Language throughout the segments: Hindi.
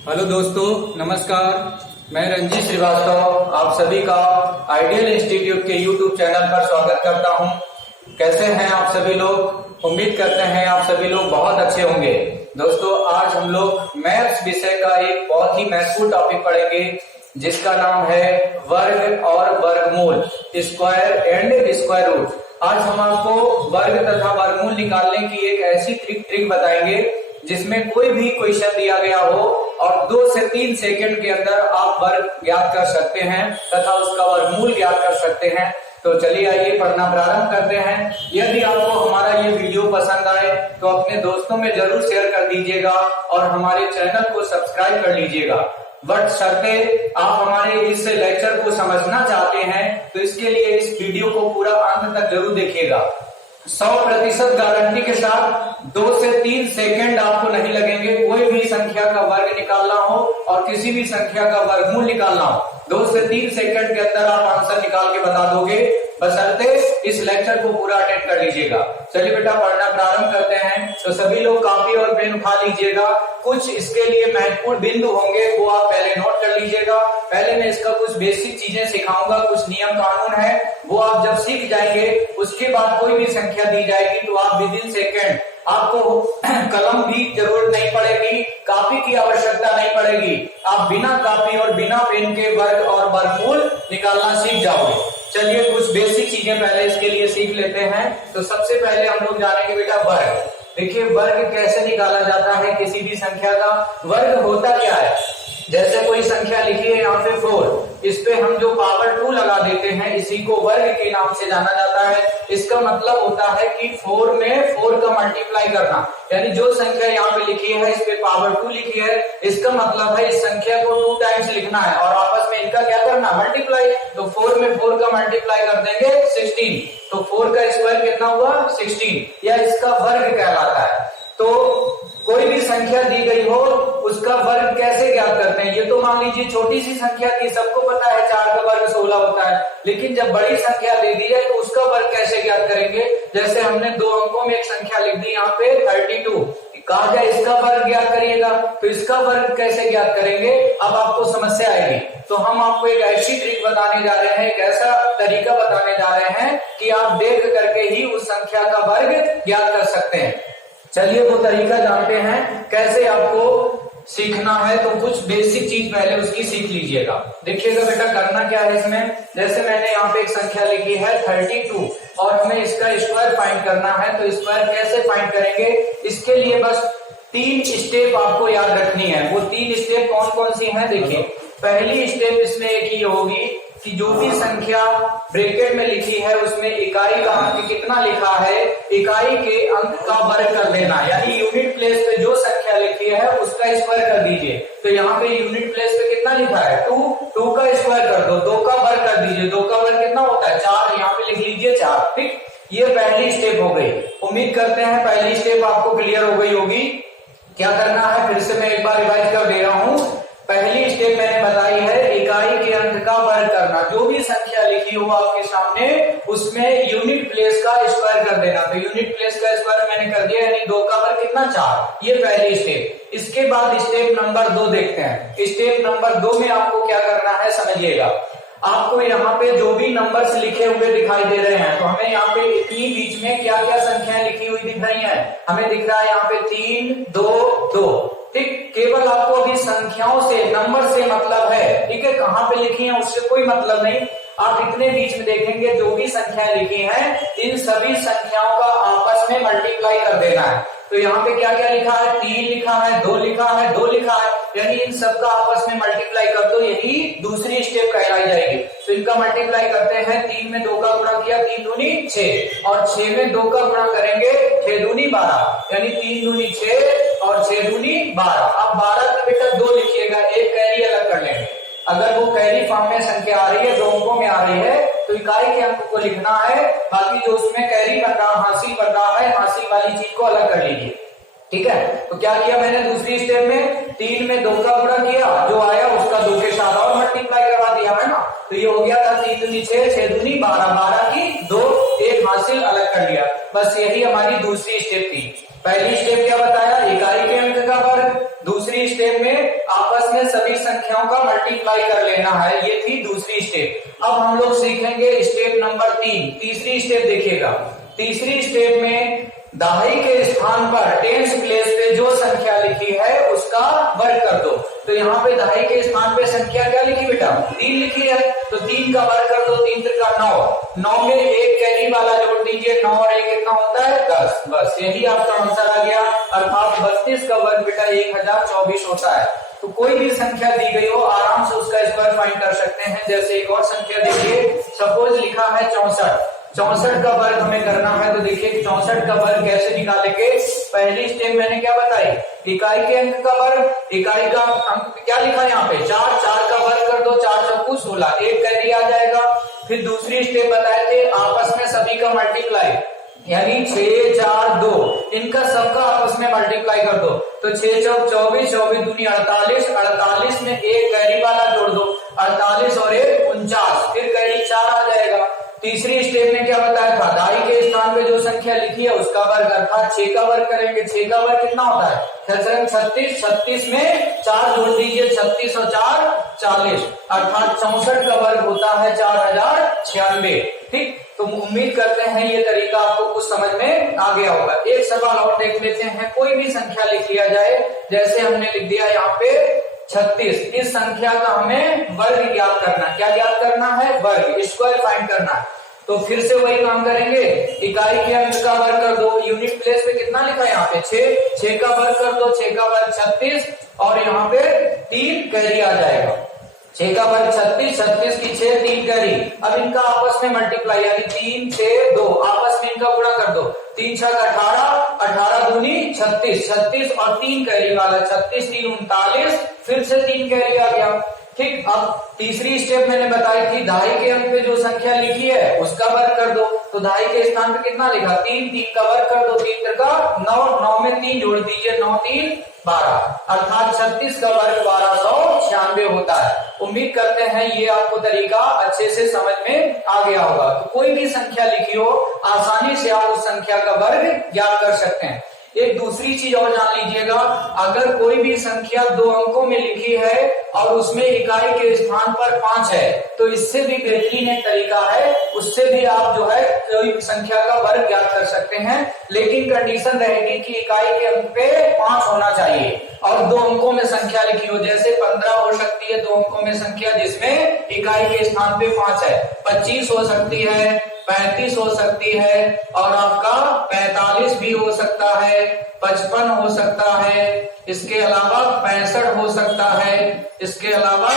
हेलो दोस्तों, नमस्कार। मैं रंजीत श्रीवास्तव आप सभी का आइडियल इंस्टीट्यूट के यूट्यूब चैनल पर स्वागत करता हूं। कैसे हैं आप सभी लोग? उम्मीद करते हैं आप सभी लोग बहुत अच्छे होंगे। दोस्तों, आज हम लोग मैथ्स विषय का एक बहुत ही महत्वपूर्ण टॉपिक पढ़ेंगे जिसका नाम है वर्ग और वर्गमूल, स्क्वायर एंड स्क्वायर रूट। आज हम आपको वर्ग तथा वर्गमूल निकालने की एक ऐसी ट्रिक बताएंगे जिसमें कोई भी क्वेश्चन दिया गया हो और 2 से 3 सेकंड के अंदर आप वर्ग ज्ञात कर सकते हैं तथा उसका वर्गमूल ज्ञात कर सकते हैं। तो चलिए आइए पढ़ना प्रारंभ करते हैं। यदि आपको हमारा ये वीडियो पसंद आए तो अपने दोस्तों में जरूर शेयर कर दीजिएगा और हमारे चैनल को सब्सक्राइब कर लीजिएगा। बट शर्ते आप हमारे इस लेक्चर को समझना चाहते हैं तो इसके लिए इस वीडियो को पूरा अंत तक जरूर देखिएगा। 100% गारंटी के साथ 2 से 3 सेकंड आपको नहीं लगेंगे। कोई भी संख्या का वर्ग निकालना हो और किसी भी संख्या का वर्गमूल निकालना हो, 2 से 3 सेकंड के अंदर आप आंसर निकाल के बता दोगे, बशर्ते इस लेक्चर को पूरा अटेंड कर लीजिएगा। चलिए बेटा पढ़ना प्रारंभ करते हैं। तो सभी लोग कॉपी और पेन उठा लीजिएगा। कुछ इसके लिए महत्वपूर्ण बिंदु होंगे वो आप पहले नोट कर लीजिएगा। पहले मैं इसका कुछ बेसिक चीजें सिखाऊंगा, कुछ नियम कानून है वो आप जब सीख जाएंगे उसके बाद कोई भी संख्या दी जाएगी तो आप विदिन सेकेंड, आपको कलम भी जरूरत नहीं पड़ेगी, कॉपी की आवश्यकता नहीं पड़ेगी। आप बिना कॉपी और बिना पेन के वर्ग और वर्गमूल निकालना सीख जाओगे। चलिए कुछ बेसिक चीजें पहले इसके लिए सीख लेते हैं। तो सबसे पहले हम लोग जानेंगे बेटा वर्ग। देखिए वर्ग कैसे निकाला जाता है किसी भी संख्या का। वर्ग होता क्या है? जैसे कोई संख्या लिखी है यहाँ पे 4, इस पे हम जो पावर 2 लगा देते हैं इसी को वर्ग के नाम से जाना जाता है। इसका मतलब होता है कि 4 में 4 का मल्टीप्लाई करना, यानी जो संख्या यहाँ पे लिखी है इस पे पावर 2 लिखी है, इसका मतलब है इस संख्या को 2 टाइम्स लिखना है और आपस में इनका क्या करना, मल्टीप्लाई। तो 4 में 4 का मल्टीप्लाई कर देंगे 16, तो 4 का स्क्वायर कितना हुआ 16, या इसका वर्ग कहलाता है। तो कोई भी संख्या दी गई हो उसका वर्ग कैसे ज्ञात करते हैं? ये तो मान लीजिए छोटी सी संख्या थी, सबको पता है 4 का वर्ग 16 होता है, लेकिन जब बड़ी संख्या दे दी है तो उसका वर्ग कैसे ज्ञात करेंगे? जैसे हमने 2 अंकों में एक संख्या लिख दी यहाँ पे 32, कहा जाए इसका वर्ग ज्ञात करिएगा, तो इसका वर्ग कैसे ज्ञात करेंगे? अब आपको समस्या आएगी। तो हम आपको एक ऐसी ट्रिक बताने जा रहे हैं, एक ऐसा तरीका बताने जा रहे हैं कि आप देख करके ही उस संख्या का वर्ग ज्ञात कर सकते हैं। चलिए वो तरीका जानते हैं कैसे आपको सीखना है। तो कुछ बेसिक चीज पहले उसकी सीख लीजिएगा। देखिएगा बेटा करना क्या है इसमें, जैसे मैंने यहाँ पे एक संख्या लिखी है 32 और हमें इसका स्क्वायर फाइंड करना है। तो स्क्वायर कैसे फाइंड करेंगे? इसके लिए बस 3 स्टेप आपको याद रखनी है। वो 3 स्टेप कौन कौन सी हैं? देखिए पहली स्टेप इसमें एक ही होगी कि जो भी संख्या ब्रैकेट में लिखी है उसमें इकाई का अंक कितना लिखा है, इकाई के अंक का वर्ग कर देना, यानी यूनिट प्लेस पे जो संख्या लिखी है उसका स्क्वायर कर दीजिए। तो यहाँ पे यूनिट प्लेस पे कितना लिखा है 2 का स्क्वायर कर दो, 2 का वर्ग कर दीजिए। 2 का वर्ग कितना होता है 4, यहाँ पे लिख लीजिए 4। ठीक, ये पहली स्टेप हो गई। उम्मीद करते हैं पहली स्टेप आपको क्लियर हो गई होगी। क्या करना है फिर से मैं एक बार रिवाइज कर दे रहा हूँ। पहली स्टेप मैंने बताई है इकाई के अंक का वर्ग करना। जो भी संख्या लिखी हो आपके सामने उसमें यूनिट प्लेस का स्क्वायर कर देना। तो यूनिट प्लेस का स्क्वायर मैंने कर दिया, यानी 2 का वर्ग कितना 4। ये पहली स्टेप। इसके बाद स्टेप नंबर 2 देखते हैं। स्टेप नंबर 2 में आपको क्या करना है समझिएगा। आपको यहाँ पे जो भी नंबर्स लिखे हुए दिखाई दे रहे हैं, तो हमें यहाँ पे इतनी बीच में क्या क्या संख्याएं लिखी हुई दिख रही हैं? हमें दिख रहा है यहाँ पे 3, 2, 2। ठीक, केवल आपको अभी संख्याओं से, नंबर से मतलब है। ठीक है, कहाँ पे लिखी है उससे कोई मतलब नहीं। आप इतने बीच में देखेंगे जो भी संख्याएं लिखी हैं इन सभी संख्याओं का आपस में मल्टीप्लाई कर देना है। तो यहाँ पे क्या क्या लिखा है? 3 लिखा है, 2 लिखा है, 2 लिखा है, यानी इन सबका आपस में मल्टीप्लाई कर दो, यही दूसरी स्टेप कहलाई जाएगी। तो इनका मल्टीप्लाई करते हैं। 3 में 2 का गुणा किया, 3 दूनी 6, और 6 में 2 का गुणा करेंगे 6 दूनी 12, यानी 3 दूनी 6 और 6 दूनी 12। अब 12 का बेटा 2 लिखिएगा, एक कैरी अलग कर लेंगे। अगर वो कैरी फॉर्म में संख्या आ रही है, 2 अंकों में आ रही है, तो इकाई के अंक को लिखना है, बाकी जो उसमें कैरी बन रहा, हासिल बन रहा है, हासिल वाली चीज को अलग कर लीजिए। ठीक है, तो क्या किया मैंने दूसरी स्टेप में? 3 में 2 का गुणा किया, जो आया उसका 2 के साथ और मल्टीप्लाई करवा दिया है ना। तो ये हो गया था 3 दूनी 6, 6 दूनी 12, 12 की 2, एक हासिल अलग कर लिया। बस यही हमारी दूसरी स्टेप थी। पहली स्टेप क्या बताया? इकाई के अंक का वर्ग। दूसरी स्टेप में आपस मल्टीप्लाई कर लेना है। ये थी दूसरी स्टेप। अब हम लोग सीखेंगे स्टेप नंबर 3। तीसरी स्टेप देखिएगा। तीसरी स्टेप में दहाई के स्थान पर टेंस प्लेस पे जो संख्या लिखी है उसका वर्ग कर दो। तो यहाँ पे दहाई के स्थान पे संख्या क्या लिखी बेटा? 3 लिखी है, तो 3 का वर्ग कर दो। 3 त्रिका 9, 9 में एक कैरी वाला जोड़ दीजिए। 9 और 1 कितना होता है? 10। बस यही आपका आंसर आ गया। अर्थात 32 का वर्ग बेटा 1024 होता है। तो कोई भी संख्या दी गई हो आराम से उसका स्क्वायर फाइंड कर सकते हैं। जैसे एक और संख्या देखिए, सपोज लिखा है 64। 64 का वर्ग हमें करना है। तो देखिए 64 का वर्ग कैसे निकालेंगे? पहली स्टेप मैंने क्या बताई? इकाई के अंक का वर्ग। इकाई का अंक क्या लिखा है यहाँ पे? 4। 4 का वर्ग कर दो। 4 चौकू 16, एक कैरी आ जाएगा। फिर दूसरी स्टेप बताए थे आपस में सभी का मल्टीप्लाई, यानी 6, 4, 2 इनका सबका आपस में मल्टीप्लाई कर दो। तो 6 चौक 24, 24 दूनी 48, 48 में एक कैरी वाला जोड़ दो। 48 और 1 49, फिर कैरी 4 आ जाएगा। तीसरी स्टेप में क्या बताया था? दहाई के स्थान पे जो संख्या लिखी है उसका वर्ग, अर्थात 6 का वर्ग करेंगे। 6 का वर्ग कितना होता है? 36। 36 में 4 जोड़ दीजिए। 36 और 4 40, अर्थात 64 का वर्ग होता है 4096। ठीक, तो उम्मीद करते हैं ये तरीका आपको कुछ समझ में आ गया होगा। एक सवाल और देख लेते हैं। कोई भी संख्या लिख लिया जाए, जैसे हमने लिख दिया यहाँ पे 36। इस संख्या का हमें वर्ग ज्ञात करना। क्या ज्ञात करना है? वर्ग, स्क्वायर फाइंड करना है। तो फिर से वही काम करेंगे। इकाई के अंक का वर्ग कर दो। यूनिट प्लेस पे कितना लिखा है यहाँ पे? 6। 6 का वर्ग कर दो। 6 का वर्ग 36 और यहाँ पे 3 कैरी आ जाएगा। 6 का वर्ग 36, 36 की 6, 3 कैरी। अब इनका आपस में मल्टीप्लाई, यानी 3, 6, 2 आपस में इनका गुणा कर दो। 3 6 18, 18 दूनी 36, 36 और 3 कैरी वाला 36, 3 39, फिर से 3 कैरी आ गया। ठीक, अब तीसरी स्टेप मैंने बताई थी, दहाई के अंक पे जो संख्या लिखी है उसका वर्ग कर दो। तो दहाई के स्थान पे कितना लिखा? 3। 3 का वर्ग कर दो। 3 त्रिका 9, 9 में 3 जोड़ दीजिए। 9 3 12, अर्थात 36 का वर्ग 1296 होता है। उम्मीद करते हैं ये आपको तरीका अच्छे से समझ में आ गया होगा। तो कोई भी संख्या लिखी हो आसानी से आप उस संख्या का वर्ग ज्ञात कर सकते हैं। एक दूसरी चीज और जान लीजिएगा, अगर कोई भी संख्या 2 अंकों में लिखी है और उसमें इकाई के स्थान पर 5 है, तो इससे भी बेहतरीन एक तरीका है। उससे भी आप जो है कोई संख्या का वर्ग ज्ञात कर सकते हैं, लेकिन कंडीशन रहेगी कि इकाई के अंक पे 5 होना चाहिए और 2 अंकों में संख्या लिखी हो। जैसे 15 हो सकती है 2 अंकों में संख्या जिसमें इकाई के स्थान पे 5 है। 25 हो सकती है, 35 हो सकती है और आपका 45 भी हो सकता है, 55 हो सकता है, इसके अलावा 65 हो सकता है, इसके अलावा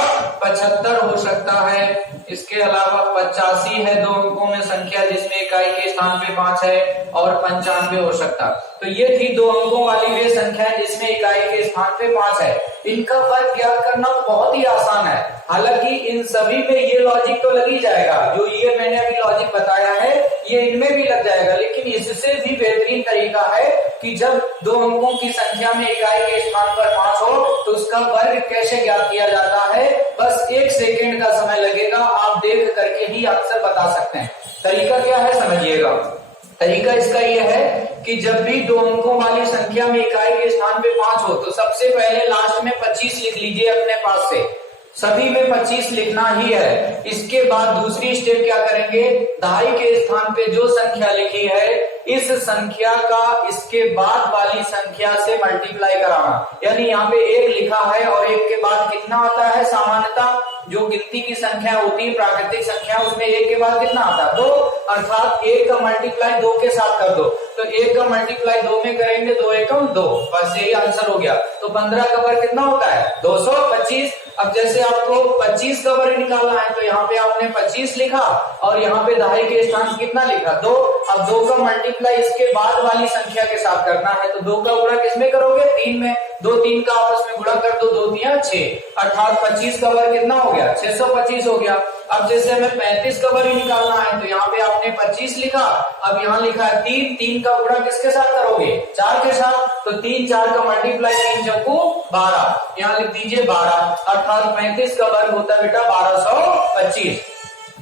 75 हो सकता है, इसके अलावा 85 है 2 अंकों में संख्या जिसमें इकाई के स्थान पे 5 है और 95 हो सकता। तो ये थी 2 अंकों वाली वे संख्या जिसमें इकाई के स्थान पे 5 है। इनका वर्ग ज्ञात करना बहुत ही आसान है। हालांकि इन सभी में ये लॉजिक तो लग ही जाएगा, जो ये मैंने अभी लॉजिक बताया है ये इनमें भी लग जाएगा, लेकिन इससे भी बेहतरीन तरीका है कि जब 2 अंकों की संख्या में इकाई के स्थान पर 5 हो तो उसका वर्ग कैसे ज्ञात किया जाता है। बस 1 सेकेंड का समय लगेगा, आप देख करके ही अक्सर बता सकते हैं। तरीका क्या है समझिएगा। तरीका इसका यह है कि जब भी 2 अंकों वाली संख्या में इकाई के स्थान पे 5 हो तो सबसे पहले लास्ट में 25 लिख लीजिए अपने पास से। सभी में 25 लिखना ही है। इसके बाद दूसरी स्टेप क्या करेंगे, दहाई के स्थान पे जो संख्या लिखी है इस संख्या का इसके बाद वाली संख्या से मल्टीप्लाई कराना। यानी यहाँ पे 1 लिखा है और 1 के बाद कितना आता है, सामान्यतः जो गिनती की संख्या होती है प्राकृतिक संख्या उसमें 1 के बाद कितना आता है 2, अर्थात 1 का मल्टीप्लाई 2 के साथ कर दो। तो 1 का मल्टीप्लाई 2 में करेंगे, 2 एकम 2, बस यही आंसर हो गया। तो 15 का वर्ग कितना होता है 225। अब जैसे आपको 25 का वर्ग निकालना है तो यहाँ पे आपने 25 लिखा और यहाँ पे दहाई के स्थान कितना लिखा 2। अब 2 का मल्टीप्लाई इसके बाद वाली संख्या के साथ करना है तो 2 का गुणा किसमें करोगे 3 में। 2 3 का आपस में गुणा कर दो, 2 3 6, अर्थात 25 का वर्ग कितना हो गया 625 हो गया। अब जैसे हमें 35 का वर्ग निकालना है तो यहाँ पे आपने 25 लिखा, अब यहाँ लिखा है 3, 3 का गुणा किसके साथ करोगे 4 के साथ। तो 3 4 का मल्टीप्लाई 3 चौकू 12, यहाँ लिख दीजिए 12, अर्थात 35 का वर्ग होता है बेटा 1225।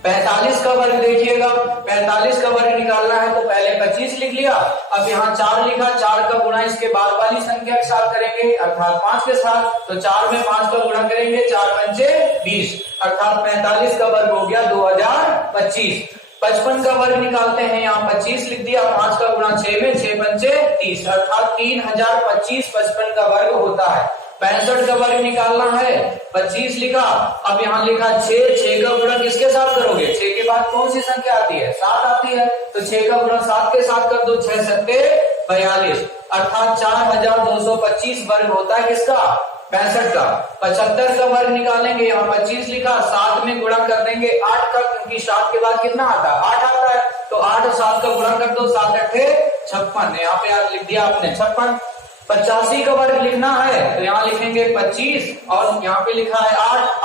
45 का वर्ग देखिएगा, 45 का वर्ग निकालना है तो पहले 25 लिख लिया, अब यहाँ 4 लिखा, 4 का गुणा इसके बाद वाली संख्या के साथ करेंगे अर्थात 5 के साथ, तो 4 में 5 का गुणा करेंगे, 4 पंचे 20 अर्थात 45 का वर्ग हो गया 2025। 55 का वर्ग निकालते हैं, यहाँ 25 लिख दिया, 5 का गुणा 6 में, 6 पंचे 30 अर्थात 3025 55 का वर्ग होता है। 65 का वर्ग निकालना है, 25 लिखा, अब यहाँ लिखा 6 का गुणा किसके साथ करोगे, 6 के बाद कौन सी संख्या आती है, 7 आती है, तो 6 का गुणा 7 के साथ कर दो, 6 सत्ते 42 अर्थात 4225 वर्ग होता है किसका, 65 का। 75 का वर्ग निकालेंगे, यहाँ 25 लिखा, 7 में गुणा कर देंगे 8 का, क्योंकि 7 के बाद कितना आता है, 8 आता है, तो 8 और 7 का गुणा कर दो, 7 अट्ठे 56, यहाँ पे यार लिख दिया आपने 56। 85 का वर्ग लिखना है तो यहाँ लिखेंगे 25 और यहाँ पे लिखा है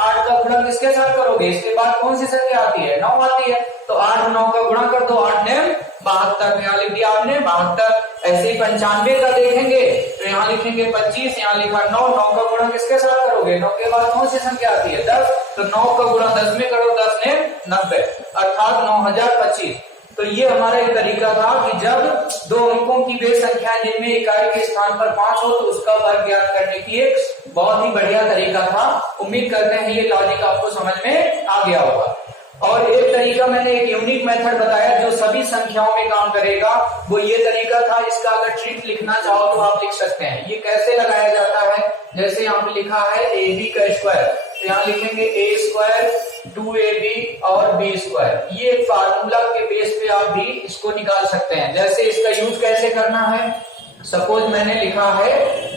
8 का गुणा किसके साथ करोगे, इसके बाद कौन सी संख्या आती है, 9 आती है, तो 8 और 9 का गुणा कर दो, 8 ने 72, यहाँ लिख दिया आपने 72। ऐसे ही 95 का देखेंगे तो यहाँ लिखेंगे 25, यहाँ लिखा 9 का गुणा किसके साथ करोगे, 9 के बाद कौन सी संख्या आती है, 10, तो 9 का गुणा 10 में करो, 10 ने 90 अर्थात 9025। तो ये हमारा एक तरीका था कि जब दो अंकों की वे संख्याएं जिनमें इकाई के स्थान पर 5 हो तो उसका वर्ग ज्ञात करने की एक बहुत ही बढ़िया तरीका था। उम्मीद करते हैं ये लॉजिक आपको समझ में आ गया होगा। और एक तरीका मैंने एक यूनिक मेथड बताया जो सभी संख्याओं में काम करेगा, वो ये तरीका था। इसका अगर ट्रिक लिखना चाहो तो आप लिख सकते हैं। ये कैसे लगाया जाता है, जैसे यहाँ पे लिखा है AB का स्क्वायर, तो यहाँ लिखेंगे A स्क्वायर 2AB और B स्क्वायर। ये एक फार्मूला के बेस पे आप भी इसको निकाल सकते हैं। जैसे इसका यूज कैसे करना है, सपोज मैंने लिखा है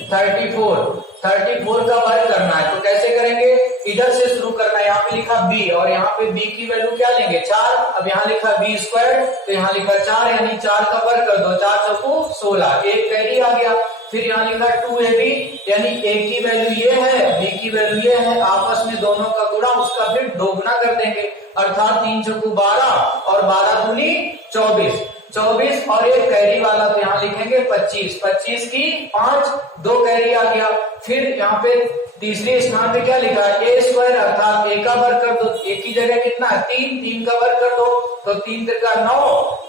34 का वर्ग करना है, तो कैसे करेंगे, इधर से शुरू करना है। यहाँ पे लिखा B और यहाँ पे B की वैल्यू क्या लेंगे, 4। अब यहाँ लिखा B स्क्वायर तो यहाँ लिखा 4, यानी 4 का वर्ग कर दो, 4 चौको 16, एक कैरी आ गया। फिर यहाँ लिखा 2AB, यानी A की वैल्यू ये है, B की वैल्यू ये है, आपस में दोनों का गुणा, उसका फिर दोगुना कर देंगे, अर्थात 3 चौको 12 और 12 दूनी 24 और एक कैरी वाला तो यहाँ लिखेंगे 25 की 5, 2 कैरी आ गया। फिर यहाँ पे तीसरे स्थान पे क्या लिखा है, A स्क्वायर अर्थात A का वर्ग कर दो, A की जगह कितना है 3 का वर्ग कर दो, तो 3 का 9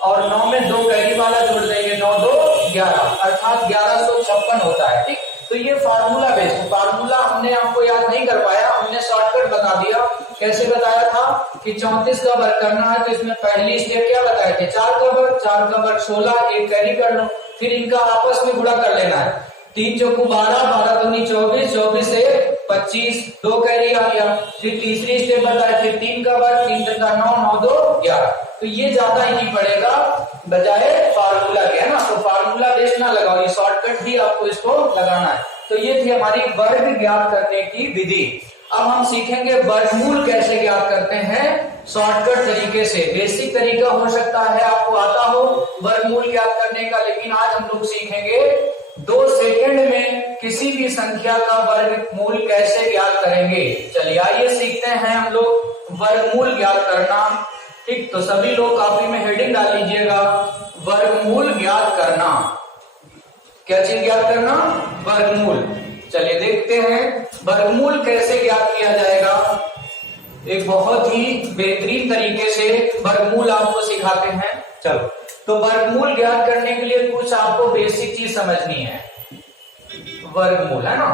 और 9 में 2 कैरी वाला जोड़ देंगे, 9 2 11 अर्थात 1156 होता है। ठीक, तो ये फार्मूला बेस्ड, फार्मूला हमने आपको याद नहीं कर पाया, हमने शॉर्टकट बता दिया। कैसे बताया था कि 34 का वर्ग करना है तो इसमें पहली स्टेप क्या बताए थे, 4 का वर्ग 16, एक कैरी कर लो, फिर इनका आपस में गुणा कर लेना है, 3 चौको 12, 12 दूनी 24 से 25, 2 कैरी आ गया। फिर तीसरी स्टेप बताया, फिर 3 का वर्ग 3 का 9, 9 2 11। तो ये ज्यादा ही नहीं पड़ेगा बजाय फार्मूला के, है ना। तो फार्मूला बेस ना लगाओ, ये शॉर्टकट ही आपको इसको लगाना है। तो ये थी हमारी वर्ग ज्ञात करने की विधि। अब हम सीखेंगे वर्गमूल कैसे ज्ञात करते हैं शॉर्टकट तरीके से। बेसिक तरीका हो सकता है आपको आता हो वर्गमूल ज्ञात करने का, लेकिन आज हम लोग सीखेंगे 2 सेकंड में किसी भी संख्या का वर्गमूल कैसे ज्ञात करेंगे। चलिए आइए सीखते हैं हम लोग वर्गमूल ज्ञात करना। ठीक, तो सभी लोग कॉपी में हेडिंग डाल लीजिएगा, वर्गमूल ज्ञात करना। क्या चीज ज्ञात करना, वर्गमूल। चलिए देखते हैं वर्गमूल कैसे ज्ञात किया जाएगा। एक बहुत ही बेहतरीन तरीके से वर्गमूल आपको सिखाते हैं। चलो, तो वर्गमूल ज्ञात करने के लिए कुछ आपको बेसिक चीज समझनी है। वर्गमूल, है ना।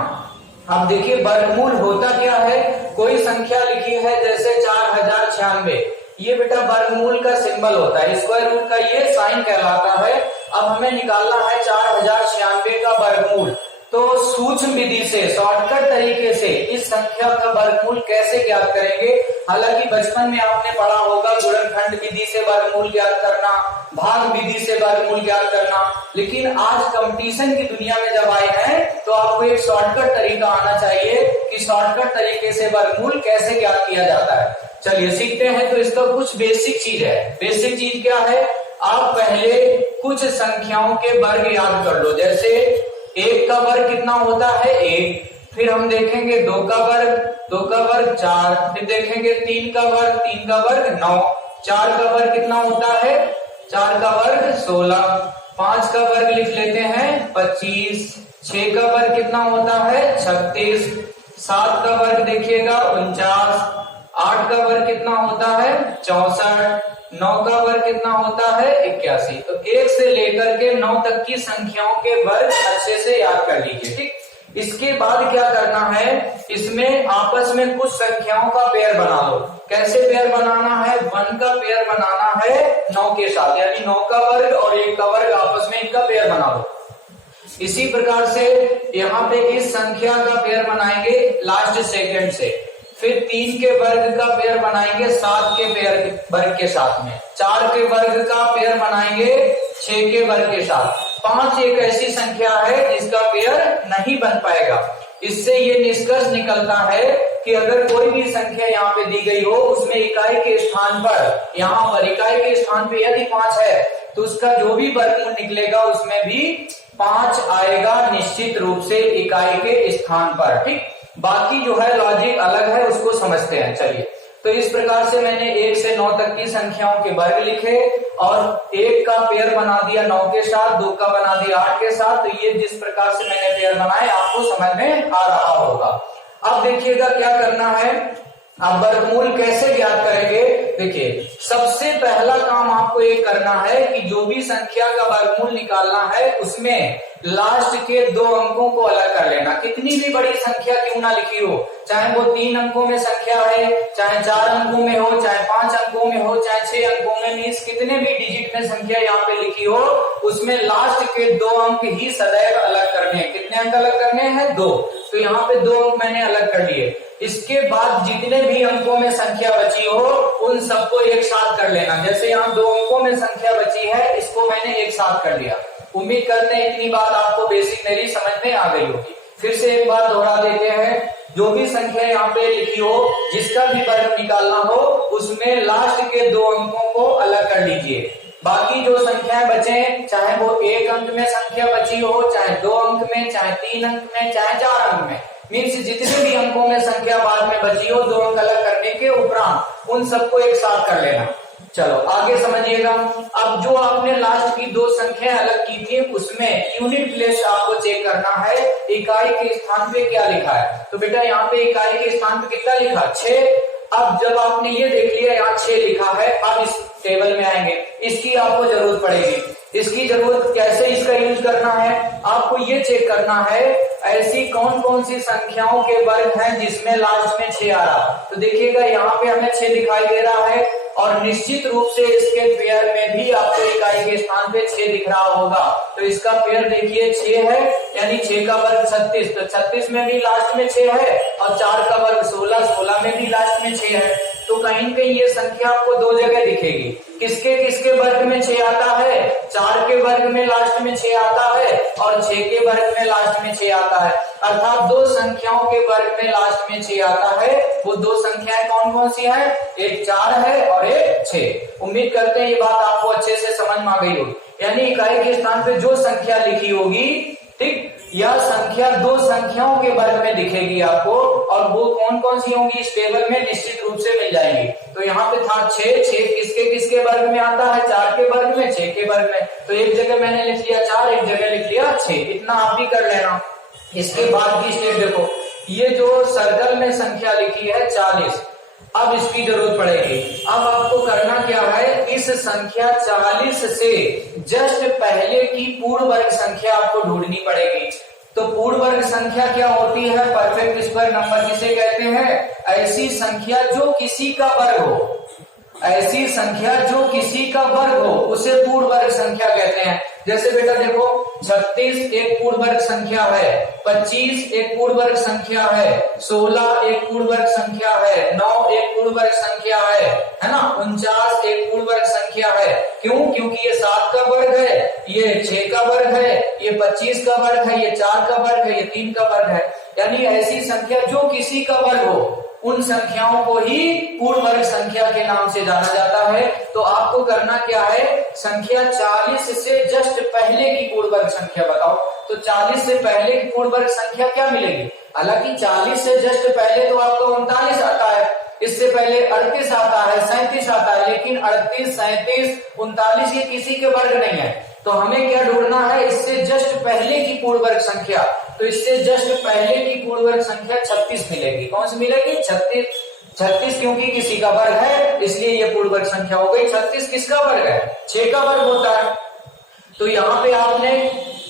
अब देखिए वर्गमूल होता क्या है, कोई संख्या लिखी है जैसे 4096, ये बेटा वर्गमूल का सिंबल होता है, स्क्वायर रूट का ये साइन कहलाता है। अब हमें निकालना है 4096 का वर्गमूल, तो सूक्ष्म विधि से, शॉर्टकट तरीके से इस संख्या का वर्गमूल कैसे ज्ञात करेंगे। हालांकि बचपन में आपने पढ़ा होगा गुणनखंड विधि से वर्गमूल ज्ञात करना, भाग विधि से वर्गमूल ज्ञात करना, लेकिन आज कंपटीशन की दुनिया में जब आए हैं तो आपको एक शॉर्टकट तरीका आना चाहिए कि शॉर्टकट तरीके से वर्गमूल कैसे ज्ञात किया जाता है। चलिए सीखते हैं। तो इसका कुछ बेसिक चीज है। बेसिक चीज क्या है, आप पहले कुछ संख्याओं के वर्ग याद कर लो। जैसे 1 का वर्ग कितना होता है 1, फिर हम देखेंगे 2 का वर्ग 4, फिर देखेंगे 3 का वर्ग 9, 4 का वर्ग कितना होता है 4 का वर्ग 16, 5 का वर्ग लिख लेते हैं 25, 6 का वर्ग कितना होता है 36, 7 का वर्ग देखिएगा 49, 8 का वर्ग कितना होता है 64, 9 का वर्ग कितना होता है 81। तो 1 से लेकर के 9 तक की संख्याओं के वर्ग अच्छे से याद कर लीजिए। ठीक, इसके बाद क्या करना है, इसमें आपस में कुछ संख्याओं का पेयर बना लो। कैसे पेयर बनाना है, 1 का पेयर बनाना है 9 के साथ, यानी 9 का वर्ग और 1 का वर्ग आपस में इनका पेयर बना लो। इसी प्रकार से यहाँ पे इस संख्या का पेयर बनाएंगे लास्ट सेकंड से, फिर 3 के वर्ग का पेयर बनाएंगे 7 के पेयर वर्ग के साथ में, 4 के वर्ग का पेयर बनाएंगे 6 के वर्ग के साथ। 5 एक ऐसी संख्या है जिसका पेयर नहीं बन पाएगा। इससे ये निष्कर्ष निकलता है कि अगर कोई भी संख्या यहाँ पे दी गई हो, उसमें इकाई के स्थान पर, यहाँ पर इकाई के स्थान पे यदि 5 है तो उसका जो भी वर्गमूल निकलेगा उसमें भी 5 आएगा निश्चित रूप से इकाई के स्थान पर। ठीक, बाकी जो है लॉजिक अलग है, उसको समझते हैं। चलिए, तो इस प्रकार से मैंने 1 से 9 तक की संख्याओं के वर्ग लिखे और 1 का पेयर बना दिया 9 के साथ, 2 का बना दिया 8 के साथ। तो ये जिस प्रकार से मैंने पेयर बनाए आपको समझ में आ रहा होगा। अब देखिएगा क्या करना है, अब वर्गमूल कैसे ज्ञात करेंगे। देखिए, सबसे पहला काम आपको ये करना है कि जो भी संख्या का वर्गमूल निकालना है उसमें लास्ट के 2 अंकों को अलग कर लेना। कितनी भी बड़ी संख्या क्यों ना लिखी हो, चाहे वो 3 अंकों में संख्या है, चाहे 4 अंकों में हो, चाहे 5 अंकों में हो, चाहे 6 अंकों में, मीन्स कितने भी डिजिट में संख्या यहाँ पे लिखी हो, उसमें लास्ट के 2 अंक ही सदैव अलग करने हैं। कितने अंक अलग करने हैं 2। तो यहाँ पे 2 अंक मैंने अलग कर लिए। इसके बाद जितने भी अंकों में संख्या बची हो उन सबको एक साथ कर लेना। जैसे यहाँ 2 अंकों में संख्या बची है, इसको मैंने एक साथ कर लिया। उम्मीद करते हैं इतनी बात आपको बेसिक मेरी समझ में आ गई होगी। फिर से एक बार दोहरा देते हैं, जो भी संख्या यहाँ पे लिखी हो, जिसका भी वर्ग निकालना हो, उसमें लास्ट के 2 अंकों को अलग कर लीजिए। बाकी जो संख्याएं बचे, चाहे वो 1 अंक में संख्या बची हो, चाहे 2 अंक में, चाहे 3 अंक में, चाहे 4 अंक में, मीन्स जितने भी अंकों में संख्या बाद में बची हो, 2 अंक अलग करने के उपरांत उन सबको एक साथ कर लेना। चलो आगे समझिएगा। अब जो आपने लास्ट की 2 संख्या अलग की थी, उसमें यूनिट प्लेस आपको चेक करना है, इकाई के स्थान पे क्या लिखा है। तो बेटा यहाँ पे इकाई के स्थान पे कितना लिखा 6। अब जब आपने ये देख लिया यहाँ 6 लिखा है, अब इस टेबल में आएंगे, इसकी आपको जरूरत पड़ेगी। इसकी जरूरत कैसे इसका यूज करना है, आपको ये चेक करना है ऐसी कौन कौन सी संख्याओं के वर्ग हैं जिसमें लास्ट में 6 आ रहा। तो देखिएगा यहाँ पे हमें 6 दिखाई दे रहा है और निश्चित रूप से इसके पेयर में भी आपको इकाई के स्थान पे 6 दिख रहा होगा। तो इसका पेयर देखिए 6 है, यानी 6 का वर्ग 36, तो 36 में भी लास्ट में 6 है और 4 का वर्ग 16, 16 में भी लास्ट में 6 है। तो कहीं कहीं ये संख्या आपको 2 जगह दिखेगी। किसके किसके वर्ग में 6 आता है, 4 के वर्ग में लास्ट में 6 आता है और 6 के वर्ग में लास्ट में 6 आता है। अर्थात 2 संख्याओं के वर्ग में लास्ट में 6 आता है। वो 2 संख्याएं कौन कौन सी हैं, एक 4 है और एक 6। उम्मीद करते हैं ये बात आपको अच्छे से समझ में आ गई होगी। यानी इकाई के स्थान पे जो संख्या लिखी होगी, ठीक, यह संख्या 2 संख्याओं के वर्ग में दिखेगी आपको, और वो कौन कौन सी होंगी इस टेबल में निश्चित रूप से मिल जाएंगी। तो यहाँ पे था 6, 6 किसके किसके वर्ग में आता है, 4 के वर्ग में, 6 के वर्ग में। तो एक जगह मैंने लिख लिया 4, एक जगह लिख लिया 6, इतना आप भी कर लेना। इसके बाद की स्टेप देखो, ये जो सर्कल में संख्या लिखी है 40, अब इसकी जरूरत पड़ेगी। अब आपको करना क्या है, इस संख्या 40 से जस्ट पहले की पूर्ण वर्ग संख्या आपको ढूंढनी पड़ेगी। तो पूर्ण वर्ग संख्या क्या होती है, परफेक्ट स्क्वायर नंबर किसे कहते हैं, ऐसी संख्या जो किसी का वर्ग हो, ऐसी संख्या जो किसी का वर्ग हो उसे पूर्ण वर्ग संख्या कहते हैं। जैसे बेटा देखो 36 एक पूर्ण वर्ग संख्या है, 25 एक पूर्ण वर्ग संख्या है, 16 एक पूर्ण वर्ग संख्या है, 9 एक पूर्ण वर्ग संख्या है ना, 49 एक पूर्ण वर्ग संख्या है। क्यों, क्योंकि ये 7 का वर्ग है, ये 6 का वर्ग है, ये 25 का वर्ग है, ये 4 का वर्ग है, ये 3 का वर्ग है। यानी ऐसी संख्या जो किसी का वर्ग हो उन संख्याओं को ही पूर्ण वर्ग संख्या के नाम से जाना जाता है। तो आपको करना क्या है, संख्या 40 से जस्ट पहले की पूर्ण वर्ग संख्या बताओ। तो 40 से पहले की पूर्ण वर्ग संख्या क्या मिलेगी, हालांकि 40 से जस्ट पहले तो आपको 39 आता है, इससे पहले 38 आता है, 37 आता है, लेकिन 38, 37, 39 ये किसी के वर्ग नहीं है। तो हमें क्या ढूंढना है, इससे जस्ट पहले की पूर्ण वर्ग संख्या। तो इससे जस्ट पहले की पूर्ण वर्ग संख्या 36 मिलेगी। कौन सी मिलेगी, 36। 36 क्योंकि किसी का वर्ग है इसलिए ये पूर्ण वर्ग संख्या हो गई। 36 किसका वर्ग है? 6 का वर्ग होता है। तो यहाँ पे आपने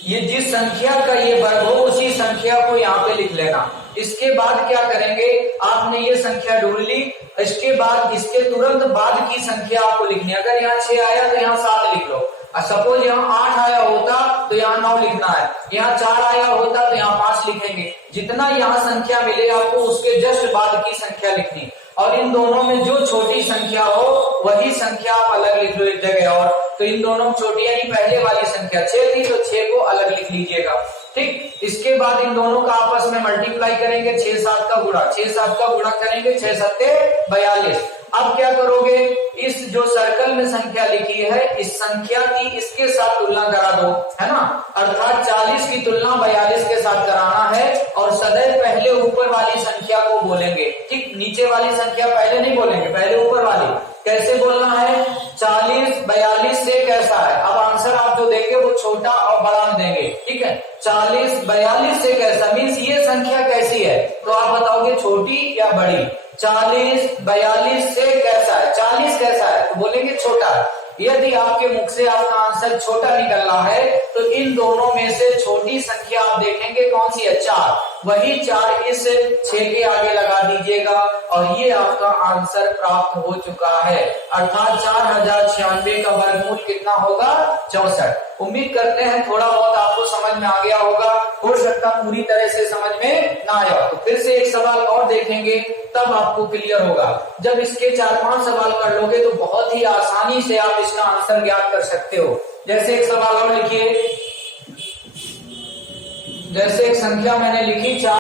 ये जिस संख्या का ये वर्ग हो उसी संख्या को यहाँ पे लिख लेना। इसके बाद क्या करेंगे, आपने ये संख्या ढूंढ ली, इसके बाद इसके तुरंत बाद की संख्या आपको लिखनी है। अगर यहाँ 6 आया तो यहाँ 7 लिख लो, सपोज यहाँ 8 आया होता तो यहाँ 9 लिखना है, यहाँ 4 आया होता तो यहाँ 5 लिखेंगे। जितना यहाँ संख्या मिले आपको उसके जस्ट बाद की संख्या लिखनी, और इन दोनों में जो छोटी संख्या हो वही संख्या आप अलग लिख लो एक जगह और। तो इन दोनों छोटी यानी पहले वाली संख्या 6 थी तो 6 को अलग लिख लीजिएगा, ठीक। इसके बाद इन दोनों का आपस में मल्टीप्लाई करेंगे, 6 7 का गुणा, 6 7 का गुणा करेंगे, 6 सत्ते 42। अब क्या करोगे, इस जो सर्कल में संख्या लिखी है इस संख्या की इसके साथ तुलना करा दो, है ना। अर्थात 40 की तुलना 42 के साथ कराना है और सदैव पहले ऊपर वाली संख्या को बोलेंगे, ठीक। नीचे वाली संख्या पहले नहीं बोलेंगे, पहले ऊपर वाली। कैसे बोलना है, 40 42 से कैसा है। अब आंसर आप जो देंगे वो छोटा और बड़ा में देंगे, ठीक है। 40 42 से कैसा मीन्स ये संख्या कैसी है, तो आप बताओगे छोटी या बड़ी। 40 42 से कैसा है, 40 कैसा है तो बोलेंगे छोटा। यदि आपके मुख से आपका आंसर छोटा निकल रहा है तो इन दोनों में से छोटी संख्या आप देखेंगे कौन सी है, 4। वही 4 इस 6 के आगे लगा दीजिएगा और ये आपका आंसर प्राप्त हो चुका है। अर्थात 4096 का वर्गमूल कितना होगा, 64। उम्मीद करते हैं थोड़ा बहुत आपको समझ में आ गया होगा, हो सकता पूरी तरह से समझ में ना आया तो फिर से एक सवाल और देखेंगे तब आपको क्लियर होगा। जब इसके 4-5 सवाल कर लोगे तो बहुत ही आसानी से आप इसका आंसर ज्ञात कर सकते हो। जैसे एक सवाल और लिखिए, जैसे एक संख्या मैंने लिखी 4,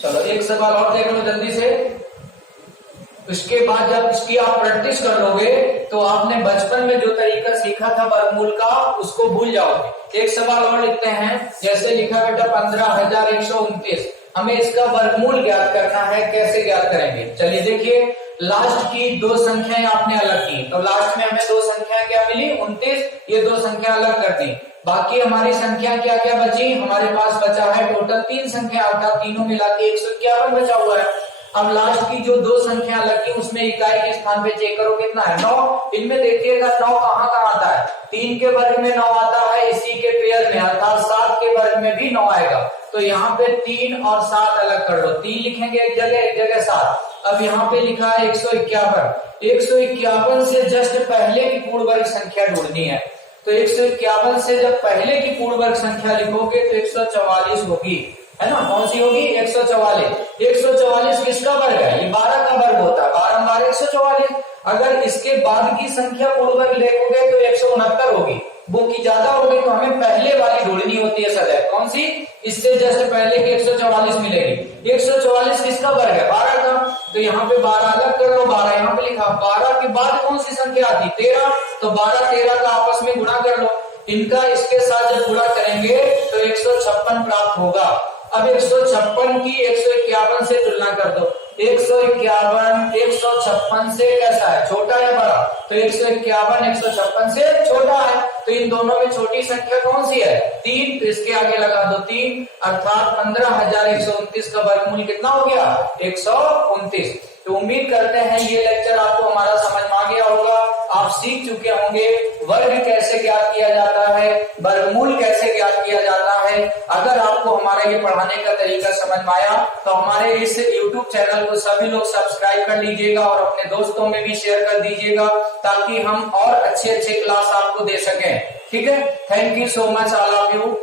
चलो एक सवाल और देख लो जल्दी से। उसके बाद जब इसकी आप प्रैक्टिस कर लोगे तो आपने बचपन में जो तरीका सीखा था वर्गमूल का उसको भूल जाओगे। एक सवाल और लिखते हैं, जैसे लिखा बेटा 15,129, हमें इसका वर्गमूल ज्ञात करना है, कैसे ज्ञात करेंगे। चलिए देखिए, लास्ट की 2 संख्याएं आपने अलग की तो लास्ट में हमें 2 संख्याएं क्या मिली, 29, ये 2 संख्या अलग कर दी। बाकी हमारी संख्या क्या क्या बची, हमारे पास बचा है टोटल 3 संख्या, अर्थात तीनों मिला के 151 बचा हुआ है। अब लास्ट की जो 2 संख्या लगी उसमें इकाई के स्थान पे चेक करो कितना है, 9। इनमें देखिएगा 9 कहाँ कहाँ आता है, 3 के वर्ग में 9 आता है, इसी के पेयर में अर्थात 7 के वर्ग में भी 9 आएगा। तो यहाँ पे 3 और 7 अलग कर लो, 3 लिखेंगे एक जगह 7। अब यहाँ पे लिखा है 151, 151 से जस्ट पहले की पूर्ण वर्ग संख्या ढूंढनी है। तो 151 से जब पहले की पूर्ण वर्ग संख्या लिखोगे तो 144 होगी, है ना। कौन सी होगी, 144। 144 किसका वर्ग है, ये 12 का वर्ग होता है, 12 12 144। अगर इसके बाद की संख्या पूर्ण वर्ग देखोगे तो 169 होगी, वो की ज्यादा होगी तो हमें पहले वाली ढूंढनी होती है सदैव। कौन सी, इससे जस्ट पहले की 144 मिलेगी। 144 किसका वर्ग है, 12 का, तो यहाँ पे 12 अलग कर लो, 12 यहाँ पे लिखा। 12 के बाद कौन सी संख्या आती, 13, तो 12 13 का आपस में गुणा कर लो। इनका इसके साथ जब गुणा करेंगे तो 156 प्राप्त होगा। अब 156 की 151 से तुलना कर दो, 151 156 से कैसा है, छोटा या बड़ा? तो 151 156 से छोटा है, तो इन दोनों में छोटी संख्या कौन सी है? 3, तो इसके आगे लगा दो 3, अर्थात 15,129 का वर्गमूल कितना हो गया? 129। तो उम्मीद करते हैं ये लेक्चर आपको हमारा समझ में आ गया होगा, आप सीख चुके होंगे वर्ग कैसे ज्ञात किया जाता है, वर्गमूल कैसे ज्ञात किया जाता है। अगर आपको हमारा ये पढ़ाने का तरीका समझ में आया तो हमारे इस YouTube चैनल को सभी लोग सब्सक्राइब कर लीजिएगा और अपने दोस्तों में भी शेयर कर दीजिएगा, ताकि हम और अच्छे अच्छे क्लास आपको दे सकें। ठीक है, thank you so much all of you.